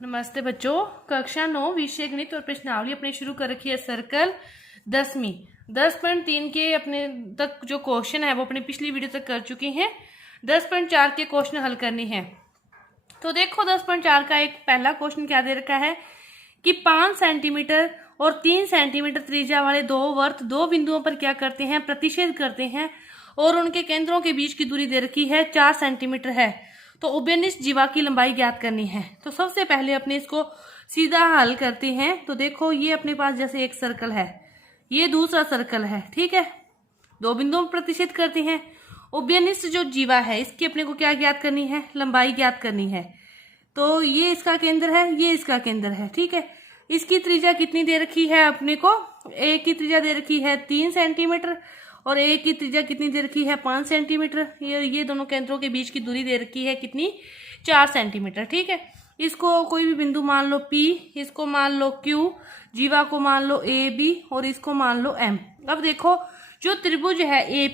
नमस्ते बच्चों। कक्षा 9 विषय गणित और प्रश्नावली अपने शुरू कर रखी है। सर्कल 10वीं 10.3 के अपने तक जो क्वेश्चन है वो अपने पिछली वीडियो तक कर चुकी हैं। 10.4 के क्वेश्चन हल करने हैं। तो देखो 10.4 का एक पहला क्वेश्चन क्या दे रखा है कि 5 सेंटीमीटर और 3 सेंटीमीटर त्रिज्या वाले दो वर्त दो बिंदुओं पर क्या करते हैं, प्रतिच्छेद करते हैं और उनके केंद्रों के बीच की दूरी दे रखी है 4 सेंटीमीटर है। तो उभयनिष्ठ जीवा की लंबाई ज्ञात करनी है। तो सबसे पहले अपने इसको सीधा हल करते हैं। तो देखो ये अपने पास जैसे एक सर्कल है, ये दूसरा सर्कल है, ठीक है। दो बिंदुओं पर प्रतिच्छेद करते हैं। उभयनिष्ठ जो जीवा है इसकी अपने को क्या ज्ञात करनी है, लंबाई ज्ञात करनी है। तो ये इसका केंद्र है, ये इसका केंद्र है, ठीक है। इसकी त्रिज्या कितनी दे रखी है अपने को, एक की त्रिज्या दे रखी है 3 सेंटीमीटर और एक की त्रिज्या कितनी दे रखी है 5 सेंटीमीटर। ये दोनों केंद्रों के बीच की दूरी दे रखी है कितनी, 4 सेंटीमीटर, ठीक है। इसको कोई भी बिंदु मान लो P, इसको मान लो Q, जीवा को मान लो AB और इसको मान लो M। अब देखो जो त्रिभुज है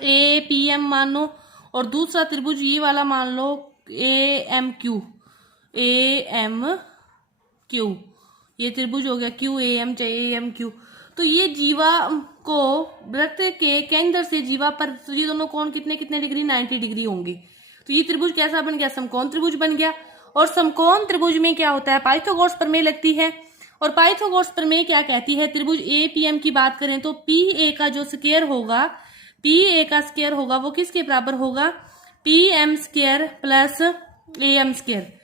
APM मान लो और दूसरा त्रिभुज ये वाला मान लो AMQ, ये त्रिभुज हो गया QAM चाहे AMQ। तो ये जीवा को वृत्त के केंद्र से जीवा पर ये दोनों कोण कितने कितने डिग्री, 90 डिग्री होंगे। तो ये त्रिभुज कैसा बन गया, समकोण त्रिभुज बन गया। और समकोण त्रिभुज में क्या होता है, पाइथागोरस प्रमेय लगती है। और पाइथागोरस प्रमेय क्या कहती है, त्रिभुज APM की बात करें तो PA का जो स्क्वायर होगा, PA का स्क्वायर होगा वो किसके बराबर होगा, PM square plus AM square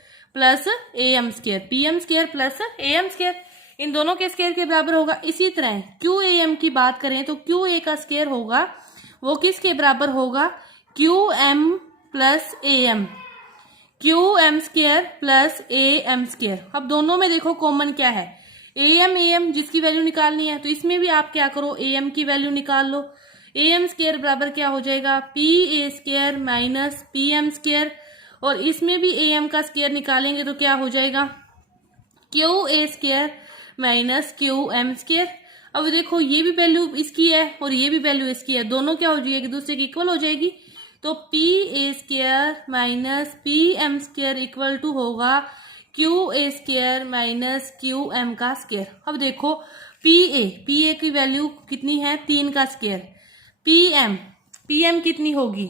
PM square plus AM square, इन दोनों के स्क्वायर के बराबर होगा। इसी तरह QAM की बात करें तो QA का स्क्वायर होगा वो किसके बराबर होगा, QM plus AM, QM square plus AM square. अब दोनों में देखो कॉमन क्या है, AM जिसकी वैल्यू निकालनी है। तो इसमें भी आप क्या करो, AM की वैल्यू निकाल लो। AM स्क्वायर बराबर क्या हो जाएगा, PA square minus PM square. और इसमें भी AM का स्क्वायर निकालेंगे तो क्या हो जाएगा, QA square minus QM square. अब देखो ये भी वैल्यू इसकी है और ये भी वैल्यू इसकी है, दोनों क्या हो जाएगी, दूसरे की इक्वल हो जाएगी। तो PA square minus PM square equal to होगा QA स्क्वायर माइनस QM का स्क्वायर। अब देखो PA की वैल्यू कितनी है, 3 का स्क्वायर। PM कितनी होगी,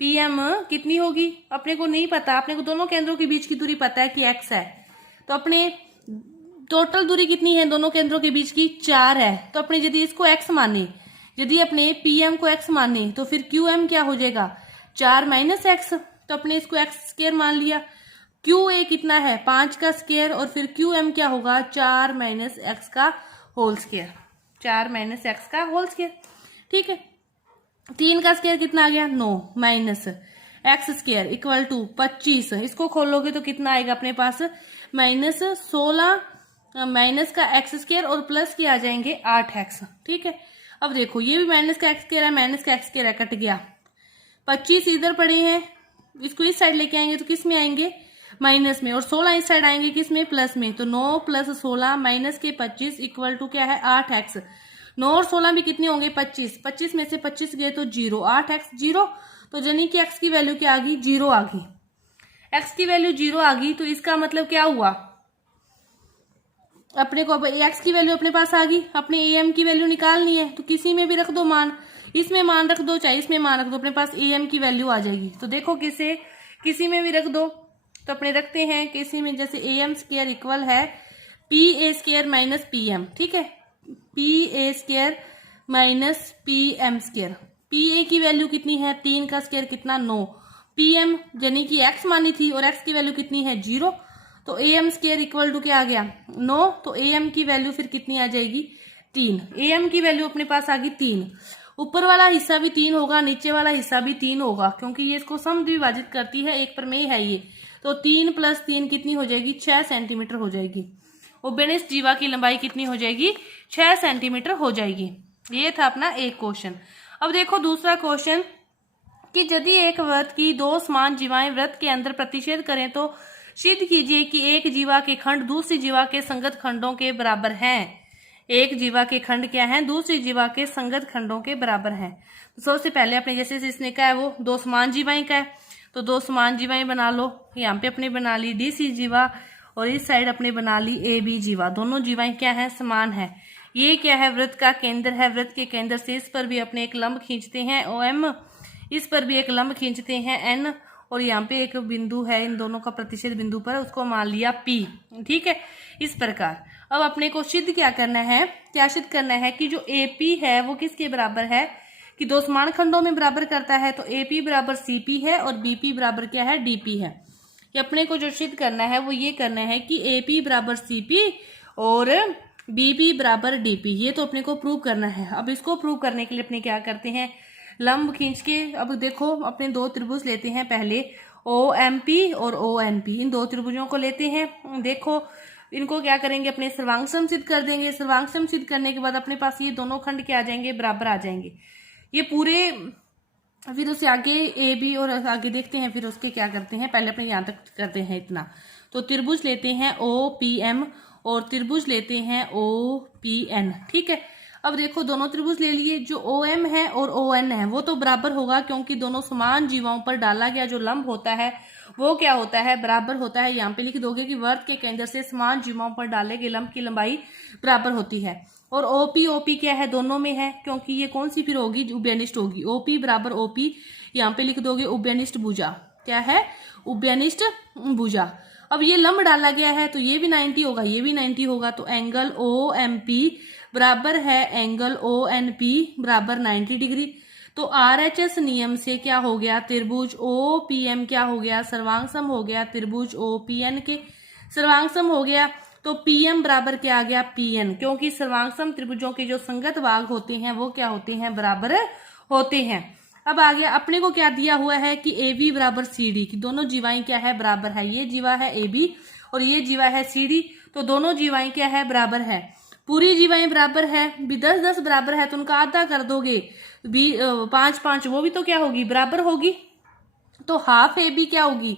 PM कितनी होगी अपने को नहीं पता, अपने को दोनों केंद्रों के बीच की दूरी पता है कि x है। तो अपने टोटल दूरी कितनी है दोनों केंद्रों के बीच की, 4 है। तो अपने यदि इसको x माने, यदि अपने PM को x माने तो फिर QM क्या हो जाएगा, 4 माइनस x। तो अपने इसको x स्क्वायर मान लिया। QA कितना है, 5 का स्क्वायर और फिर QM क्या होगा, 4 माइनस x का होल स्क्वायर, 4 माइनस x का होल स्क्वायर, ठीक है। 3 का स्क्वायर कितना आ गया, 9 minus x square equal to 25। इसको खोलोगे तो कितना आएगा अपने पास, माइनस 16 माइनस का x स्क्वायर और प्लस के आ जाएंगे 8x, ठीक है। अब देखो ये भी माइनस का x स्क्वायर है, माइनस का x स्क्वायर है, कट गया। 25 इधर पड़े हैं, इसको इस साइड लेके आएंगे तो किस में आएंगे, माइनस में। और 16 इस साइड आएंगे किस में, प्लस में। तो 9 प्लस 16 माइनस के 25 इक्वल टू क्या है, 8x। 9 और 16 भी कितने होंगे, 25। 25 में से 25 गए तो 0, 8x 0। तो यानी कि x की वैल्यू क्या आ गई, 0 आ गई। x की वैल्यू 0 आ गई तो इसका मतलब क्या हुआ, अपने को x की वैल्यू अपने पास आ गई। अपने AM की वैल्यू निकालनी है तो किसी में भी रख दो मान, इसमें मान रख दो चाहे इसमें मान रख दो, अपने पास AM की वैल्यू आ जाएगी। तो देखो किसी में भी रख दो। तो अपने रखते हैं किसी में, जैसे AM स्क्वायर इक्वल है PA स्क्वायर माइनस PM, ठीक है। PA square minus PM square. PA की वैल्यू कितनी है, 3 का स्क्वायर कितना, 9। PM यानी कि x मानी थी और x की वैल्यू कितनी है, 0। तो AM स्क्वायर इक्वल टू क्या आ गया, 9। तो AM की वैल्यू फिर कितनी आ जाएगी, 3। AM की वैल्यू अपने पास आ गई 3। ऊपर वाला हिस्सा भी 3 होगा, नीचे वाला हिस्सा भी 3 होगा, क्योंकि ये इसको समद्विभाजित करती है, एक प्रमेय है ये। तो 3 प्लस 3 कितनी हो जाएगी, 6 सेंटीमीटर हो जाएगी। उभयनिष्ठ जीवा की लंबाई कितनी हो जाएगी, 6 सेंटीमीटर हो जाएगी। ये था अपना एक क्वेश्चन। अब देखो दूसरा क्वेश्चन कि यदि एक वृत्त की दो समान जीवाएं वृत्त के अंदर प्रतिच्छेद करें तो सिद्ध कीजिए कि एक जीवा के खंड दूसरी जीवा के संगत खंडों के बराबर हैं। एक जीवा के खंड क्या है, दूसरी जीवा के संगत खंडों के बराबर हैं। तो सबसे पहले अपने जैसे इसने कहा है वो दो समान जीवाएं का है, तो दो समान जीवाएं बना लो। यहाँ पे अपने बना ली DC जीवा और इस साइड अपने बना ली AB जीवा। दोनों जीवाएं क्या है, समान है। ये क्या है, वृत्त का केंद्र है। वृत्त के केंद्र से इस पर भी अपने एक लंब खींचते हैं OM, इस पर भी एक लंब खींचते हैं N, और यहाँ पे एक बिंदु है इन दोनों का प्रतिच्छेद बिंदु पर, उसको मान लिया P। ठीक है, इस प्रकार। अब अपने को सिद्ध क्या करना है, क्या सिद्ध करना है कि जो AP है वो किसके बराबर है, कि दो समान खंडों में बराबर करता है। तो AP बराबर CP है और BP बराबर क्या है, DP है। कि अपने को जो सिद्ध करना है वो ये करना है कि AP बराबर CP और BP बराबर DP, ये तो अपने को प्रूव करना है। अब इसको प्रूव करने के लिए अपने क्या करते हैं, लंब खींच के, अब देखो अपने दो त्रिभुज लेते हैं पहले, OMP और ONP, इन दो त्रिभुजों को लेते हैं। देखो इनको क्या करेंगे, अपने सर्वांग सम सिद्ध कर देंगे। सर्वांग सम सिद्ध करने के बाद अपने पास ये दोनों खंड क्या आ जाएंगे, बराबर आ जाएंगे। ये पूरे, फिर उससे आगे AB और आगे देखते हैं, फिर उसके क्या करते हैं, पहले अपने यहाँ तक करते हैं इतना। तो त्रिभुज लेते हैं OPM और त्रिभुज लेते हैं OPN। ठीक है, अब देखो दोनों त्रिभुज ले लिए, जो OM है और ON है वो तो बराबर होगा, क्योंकि दोनों समान जीवाओं पर डाला गया जो लंब होता है वो क्या होता है, बराबर होता है। यहाँ पे लिख दोगे कि वृत्त के केंद्र से समान जीवाओं पर डाले गए लंब की लंबाई बराबर होती है। और OP क्या है, दोनों में है, क्योंकि ये कौन सी फिर होगी, उभयनिष्ठ होगी। OP बराबर OP, यहाँ पे लिख दोगे उभयनिष्ठ भुजा। क्या है, उभयनिष्ठ भुजा। अब ये लंब डाला गया है तो ये भी 90 होगा, ये भी 90 होगा। तो एंगल OMP बराबर है एंगल ONP बराबर 90 डिग्री। तो RHS नियम से क्या हो गया, त्रिभुज OPM क्या हो गया, सर्वांग सम हो गया त्रिभुज OPN के, सर्वांग सम हो गया। तो PM बराबर क्या आ गया, PN, क्योंकि सर्वांग सम त्रिभुजों के जो संगत भाग होते हैं वो क्या होते हैं, बराबर होते हैं। अब आ गया अपने को क्या दिया हुआ है कि AB बराबर CD, की दोनों जीवाएं क्या है, बराबर है। ये जीवा है AB और ये जीवा है CD, तो दोनों जीवाएं क्या है, बराबर है। पूरी जीवाएं बराबर है, भी 10-10 बराबर है तो उनका आधा कर दोगे, 5-5 वो भी तो क्या होगी, बराबर होगी। तो हाफ AB क्या होगी,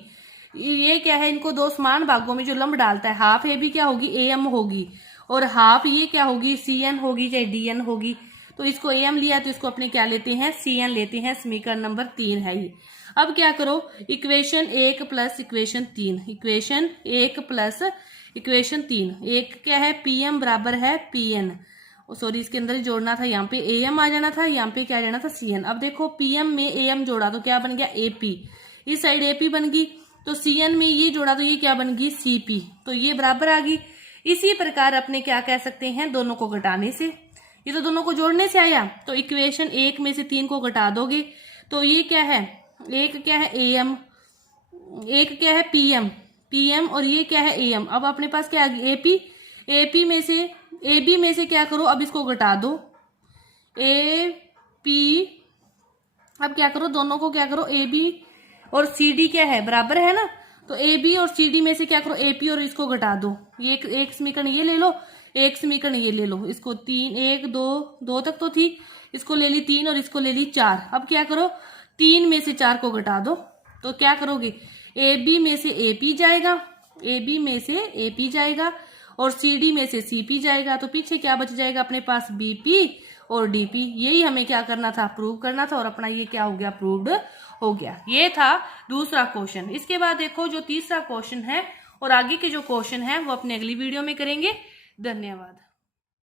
ये क्या है, इनको दो समान भागों में जो लंब डालता है, हाफ AB क्या होगी, AM होगी, और हाफ ये क्या होगी, CN होगी, चाहे DN होगी। तो इसको AM लिया तो इसको अपने क्या लेते हैं, CN लेते हैं। समीकरण नंबर 3 है ये। अब क्या करो, equation 1 plus equation 3, equation 1 plus equation 3, एक क्या है, PM बराबर है PN, सॉरी इसके अंदर जोड़ना था, यहाँ पे AM आ जाना था, यहाँ पे क्या जाना था, CN। अब देखो PM में AM जोड़ा तो क्या बन गया, AP, इस साइड AP बन गई। तो CN में ये जोड़ा तो ये क्या बन गई, CP, तो ये बराबर आ गई। इसी प्रकार अपने क्या कह सकते हैं, दोनों को घटाने से, ये तो दोनों को जोड़ने से आया, तो इक्वेशन 1 में से 3 को घटा दोगे तो ये क्या है, एक क्या है AM, एक क्या है PM और ये क्या है AM। अब अपने पास क्या आ गई, AP में से, AB में से क्या करो, अब इसको घटा दो, AP, अब क्या करो, दोनों को क्या करो, AB और CD क्या है, बराबर है ना। तो AB और CD में से क्या करो, AP और इसको घटा दो, ये एक समीकरण ये ले लो, एक समीकरण ये ले लो। इसको 3 1 2 तक तो थी, इसको ले ली 3 और इसको ले ली 4। अब क्या करो, 3 में से 4 को घटा दो, तो क्या करोगे, AB में से AP जाएगा, AB में से AP जाएगा और CD में से CP जाएगा। तो पीछे क्या बच जाएगा अपने पास, BP और DP। यही हमें क्या करना था, प्रूव करना था, और अपना ये क्या हो गया, प्रूव्ड हो गया। ये था दूसरा क्वेश्चन। इसके बाद देखो जो तीसरा क्वेश्चन है और आगे के जो क्वेश्चन है वो अपने अगली वीडियो में करेंगे। धन्यवाद।